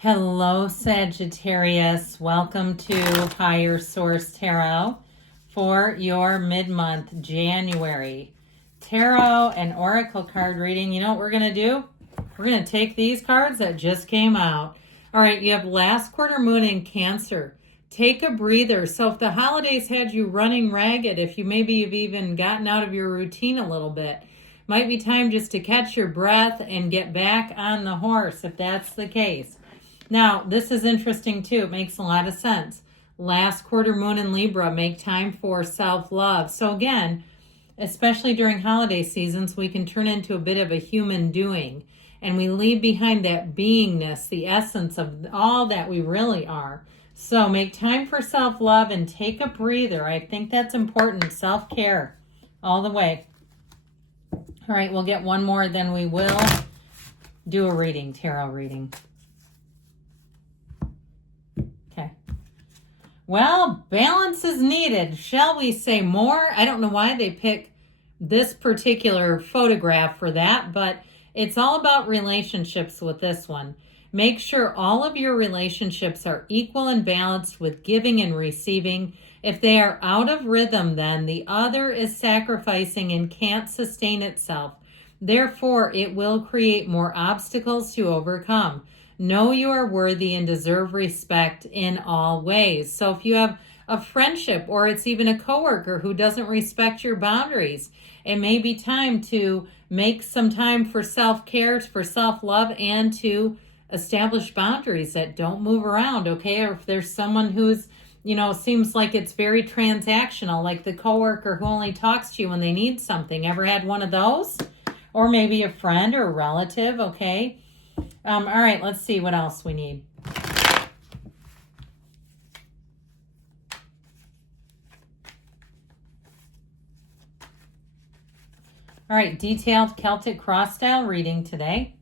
Hello, Sagittarius. Welcome to Higher Source Tarot for your mid-month January tarot and oracle card reading. You know what we're going to do? We're going to take these cards that just came out. All right, you have last quarter moon in Cancer. Take a breather. So if the holidays had you running ragged, if you've even gotten out of your routine a little bit, might be time just to catch your breath and get back on the horse if that's the case. Now, this is interesting too. It makes a lot of sense. Last quarter moon in Libra, make time for self-love. So again, especially during holiday seasons, we can turn into a bit of a human doing. And we leave behind that beingness, the essence of all that we really are. So make time for self-love and take a breather. I think that's important. Self-care all the way. All right, we'll get one more, then we will do a reading, tarot reading. Well, balance is needed. Shall we say more? I don't know why they pick this particular photograph for that, but it's all about relationships with this one. Make sure all of your relationships are equal and balanced with giving and receiving. If they are out of rhythm, then the other is sacrificing and can't sustain itself. Therefore, it will create more obstacles to overcome. Know you are worthy and deserve respect in all ways. So if you have a friendship or it's even a coworker who doesn't respect your boundaries, it may be time to make some time for self-care, for self-love, and to establish boundaries that don't move around, okay? Or if there's someone who's, seems like it's very transactional, like the coworker who only talks to you when they need something. Ever had one of those? Or maybe a friend or a relative, okay? All right, let's see what else we need. All right, detailed Celtic cross style reading today.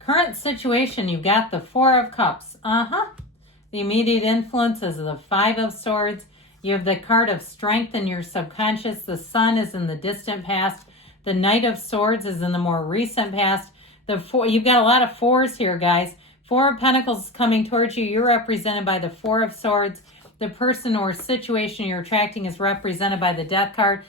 Current situation, you've got the Four of Cups. The immediate influence is the Five of Swords. You have the card of strength in your subconscious. The Sun is in the distant past. The Knight of Swords is in the more recent past. You've got a lot of fours here, guys. Four of Pentacles is coming towards you. You're represented by the Four of Swords. The person or situation you're attracting is represented by the Death card.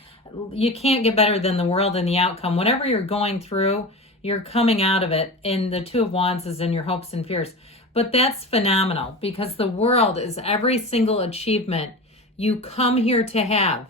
You can't get better than the world and the outcome. Whatever you're going through, you're coming out of it. And the Two of Wands is in your hopes and fears. But that's phenomenal because the world is every single achievement you come here to have.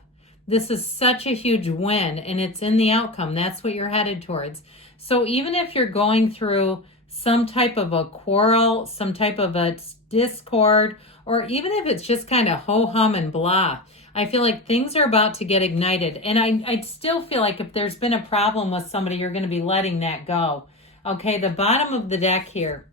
This is such a huge win, and it's in the outcome. That's what you're headed towards. So even if you're going through some type of a quarrel, some type of a discord, or even if it's just kind of ho-hum and blah, I feel like things are about to get ignited. And I still feel like if there's been a problem with somebody, you're going to be letting that go. Okay, the bottom of the deck here,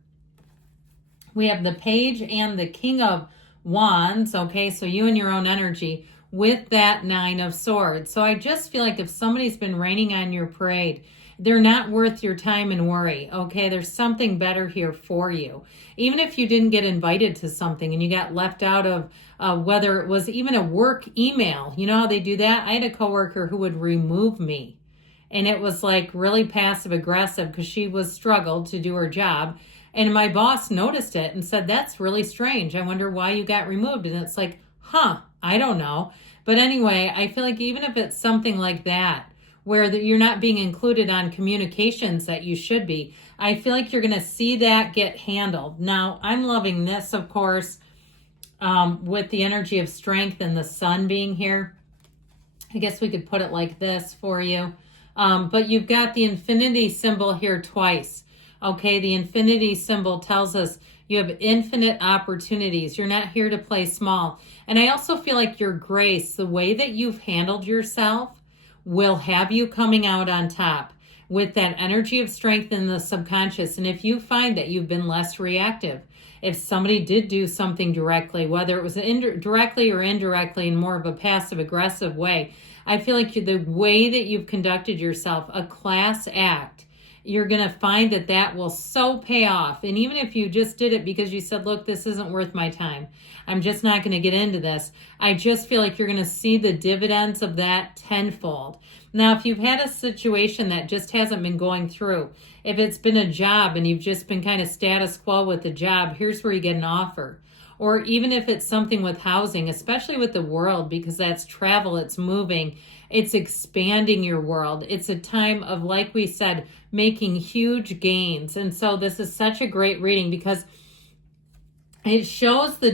we have the Page and the King of Wands. Okay, so you and your own energy with that Nine of Swords. So I just feel like if somebody's been raining on your parade, they're not worth your time and worry, okay? There's something better here for you. Even if you didn't get invited to something and you got left out of whether it was even a work email. You know how they do that? I had a coworker who would remove me. And it was like really passive aggressive because she was struggled to do her job. And my boss noticed it and said, that's really strange. I wonder why you got removed. And it's like, I don't know. But anyway, I feel like even if it's something like that, where you're not being included on communications that you should be, I feel like you're going to see that get handled. Now, I'm loving this, of course, with the energy of strength and the Sun being here. I guess we could put it like this for you. But you've got the infinity symbol here twice. Okay, the infinity symbol tells us you have infinite opportunities. You're not here to play small. And I also feel like your grace, the way that you've handled yourself, will have you coming out on top with that energy of strength in the subconscious. And if you find that you've been less reactive, if somebody did do something directly, whether it was directly or indirectly in more of a passive aggressive way, I feel like the way that you've conducted yourself, a class act, you're going to find that that will so pay off. And even if you just did it because you said, look, this isn't worth my time, I'm just not going to get into this, I just feel like you're going to see the dividends of that tenfold. Now, if you've had a situation that just hasn't been going through, if it's been a job and you've just been kind of status quo with the job, here's where you get an offer. Or even if it's something with housing, especially with the world, because that's travel, it's moving, it's expanding your world. It's a time of, like we said, making huge gains. And so this is such a great reading because it shows the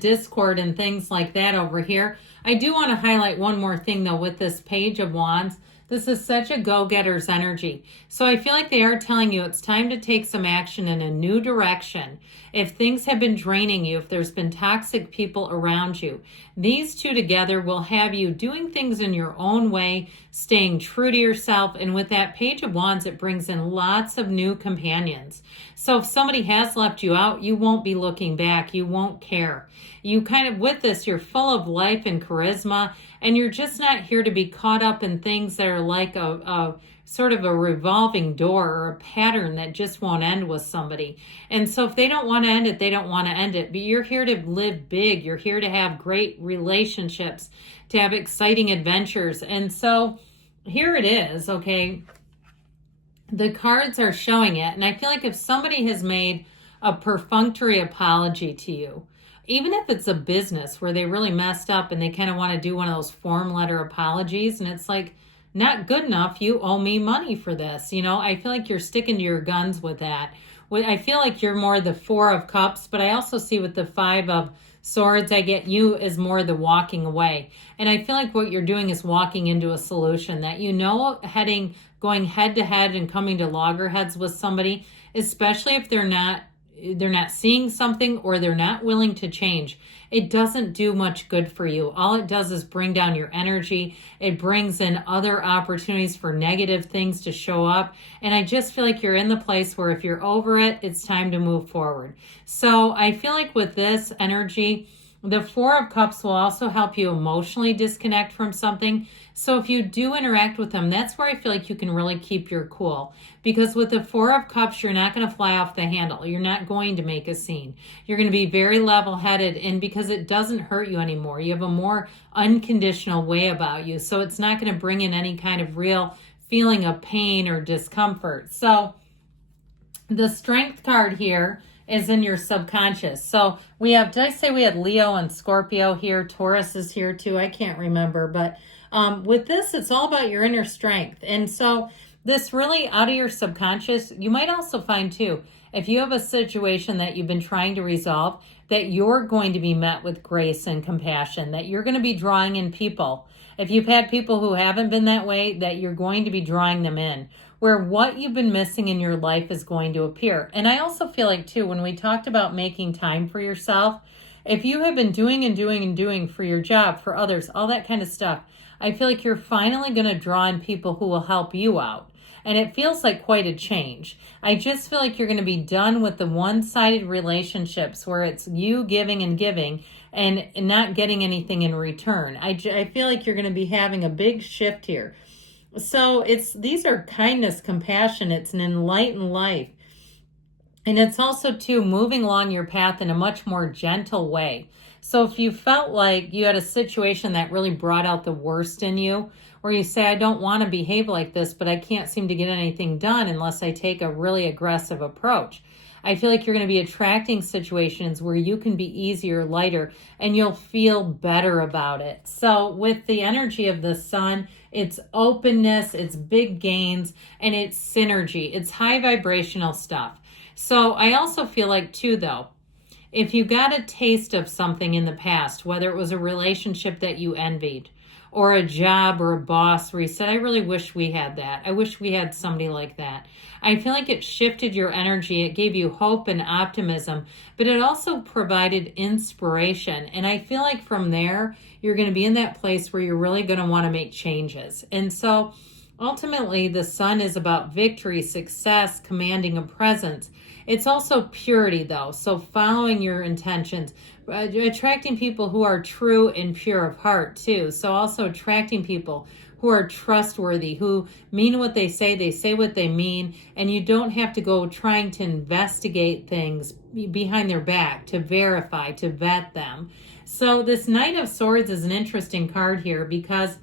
discord and things like that over here. I do want to highlight one more thing though with this Page of Wands. This is such a go-getter's energy. So I feel like they are telling you it's time to take some action in a new direction. If things have been draining you, if there's been toxic people around you, these two together will have you doing things in your own way, staying true to yourself. And with that Page of Wands, it brings in lots of new companions. So if somebody has left you out, you won't be looking back. You won't care. You kind of, with this, you're full of life and charisma, and you're just not here to be caught up in things that are like a sort of a revolving door or a pattern that just won't end with somebody. And so if they don't want to end it, they don't want to end it. But you're here to live big. You're here to have great relationships, to have exciting adventures. And so here it is, okay? The cards are showing it. And I feel like if somebody has made a perfunctory apology to you, even if it's a business where they really messed up and they kind of want to do one of those form letter apologies, and it's like, not good enough, you owe me money for this. You know, I feel like you're sticking to your guns with that. I feel like you're more the Four of Cups, but I also see with the Five of Swords, I get you as more the walking away. And I feel like what you're doing is walking into a solution that, you know, going head to head and coming to loggerheads with somebody, especially if they're not seeing something or they're not willing to change. It doesn't do much good for you. All it does is bring down your energy. It brings in other opportunities for negative things to show up. And I just feel like you're in the place where if you're over it, it's time to move forward. So I feel like with this energy, the Four of Cups will also help you emotionally disconnect from something. So if you do interact with them, that's where I feel like you can really keep your cool. Because with the Four of Cups, you're not going to fly off the handle. You're not going to make a scene. You're going to be very level-headed, and because it doesn't hurt you anymore, you have a more unconditional way about you. So it's not going to bring in any kind of real feeling of pain or discomfort. So the Strength card here is in your subconscious. So we have, did I say we had Leo and Scorpio here? Taurus is here too. I can't remember. But with this, it's all about your inner strength. And so this really out of your subconscious, you might also find too, if you have a situation that you've been trying to resolve, that you're going to be met with grace and compassion, that you're going to be drawing in people. If you've had people who haven't been that way, that you're going to be drawing them in, where what you've been missing in your life is going to appear. And I also feel like too, when we talked about making time for yourself, if you have been doing for your job, for others, all that kind of stuff, I feel like you're finally going to draw in people who will help you out. And it feels like quite a change. I just feel like you're going to be done with the one-sided relationships where it's you giving and not getting anything in return. I feel like you're going to be having a big shift here. So these are kindness, compassion. It's an enlightened life. And it's also too moving along your path in a much more gentle way. So if you felt like you had a situation that really brought out the worst in you, where you say, I don't want to behave like this, but I can't seem to get anything done unless I take a really aggressive approach. I feel like you're going to be attracting situations where you can be easier, lighter, and you'll feel better about it. So with the energy of the sun, it's openness, it's big gains, and it's synergy. It's high vibrational stuff. So I also feel like too, though, if you got a taste of something in the past, whether it was a relationship that you envied, or a job or a boss where you said, I really wish we had that. I wish we had somebody like that. I feel like it shifted your energy. It gave you hope and optimism, but it also provided inspiration. And I feel like from there, you're going to be in that place where you're really going to want to make changes. And so ultimately, the sun is about victory, success, commanding a presence. It's also purity, though. So following your intentions, attracting people who are true and pure of heart, too. So also attracting people who who are trustworthy, who mean what they say what they mean, and you don't have to go trying to investigate things behind their back, to verify, to vet them. So this Knight of Swords is an interesting card here because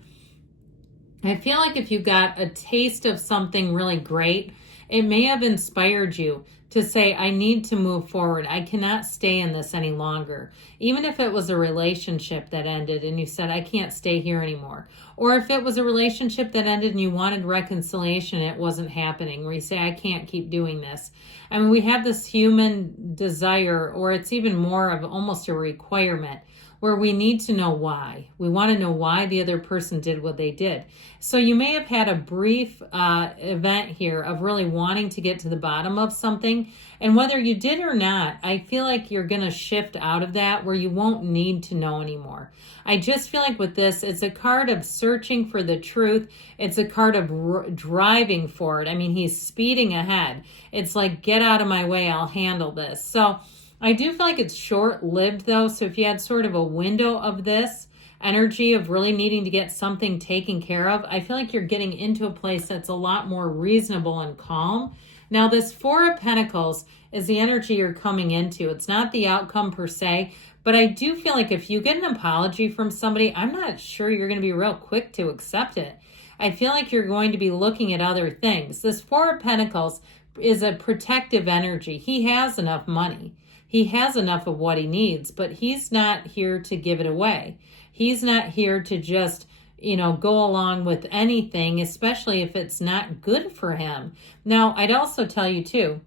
I feel like if you got a taste of something really great, it may have inspired you to say, I need to move forward. I cannot stay in this any longer. Even if it was a relationship that ended and you said, I can't stay here anymore. Or if it was a relationship that ended and you wanted reconciliation and it wasn't happening, where you say, I can't keep doing this. I mean, we have this human desire, or it's even more of almost a requirement, where we need to know why. We want to know why the other person did what they did. So you may have had a brief event here of really wanting to get to the bottom of something. And whether you did or not, I feel like you're going to shift out of that where you won't need to know anymore. I just feel like with this, it's a card of searching for the truth. It's a card of driving for it. I mean, he's speeding ahead. It's like, get out of my way, I'll handle this. So I do feel like it's short-lived though. So if you had sort of a window of this energy of really needing to get something taken care of, I feel like you're getting into a place that's a lot more reasonable and calm. Now this Four of Pentacles is the energy you're coming into. It's not the outcome per se, but I do feel like if you get an apology from somebody, I'm not sure you're going to be real quick to accept it. I feel like you're going to be looking at other things. This Four of Pentacles is a protective energy. He has enough money. He has enough of what he needs, but he's not here to give it away. He's not here to just, go along with anything, especially if it's not good for him. Now, I'd also tell you too,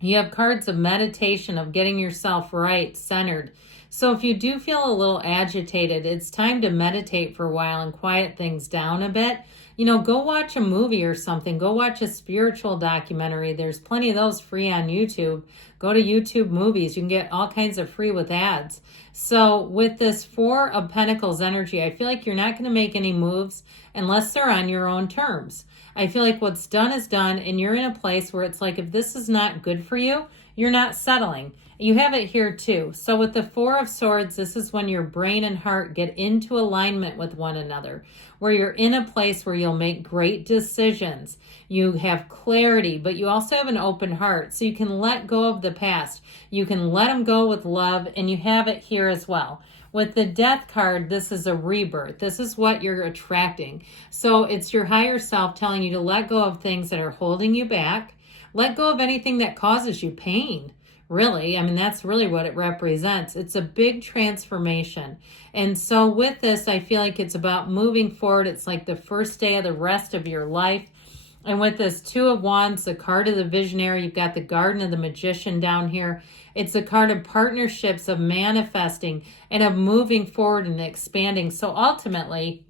you have cards of meditation, of getting yourself right, centered. So if you do feel a little agitated, it's time to meditate for a while and quiet things down a bit. Go watch a movie or something. Go watch a spiritual documentary. There's plenty of those free on YouTube. Go to YouTube Movies. You can get all kinds of free with ads. So with this Four of Pentacles energy, I feel like you're not going to make any moves unless they're on your own terms. I feel like what's done is done, and you're in a place where it's like, if this is not good for you, you're not settling. You have it here too. So with the Four of Swords, this is when your brain and heart get into alignment with one another, where you're in a place where you'll make great decisions. You have clarity, but you also have an open heart. So you can let go of the past. You can let them go with love, and you have it here as well. With the Death card, this is a rebirth. This is what you're attracting. So it's your higher self telling you to let go of things that are holding you back. Let go of anything that causes you pain. Really, I mean, that's really what it represents. It's a big transformation. And so with this, I feel like it's about moving forward. It's like the first day of the rest of your life. And with this Two of Wands, the card of the visionary, you've got the Garden of the Magician down here. It's a card of partnerships, of manifesting, and of moving forward and expanding. So ultimately,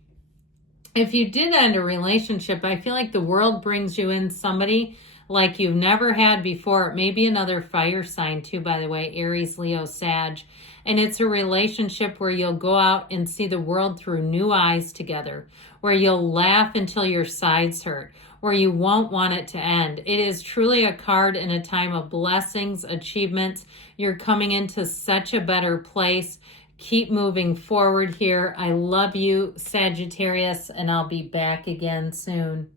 if you did end a relationship, I feel like the world brings you in somebody like you've never had before. It may be another fire sign too, by the way, Aries, Leo, Sag. And it's a relationship where you'll go out and see the world through new eyes together, where you'll laugh until your sides hurt, where you won't want it to end. It is truly a card in a time of blessings, achievements. You're coming into such a better place. Keep moving forward here. I love you, Sagittarius, and I'll be back again soon.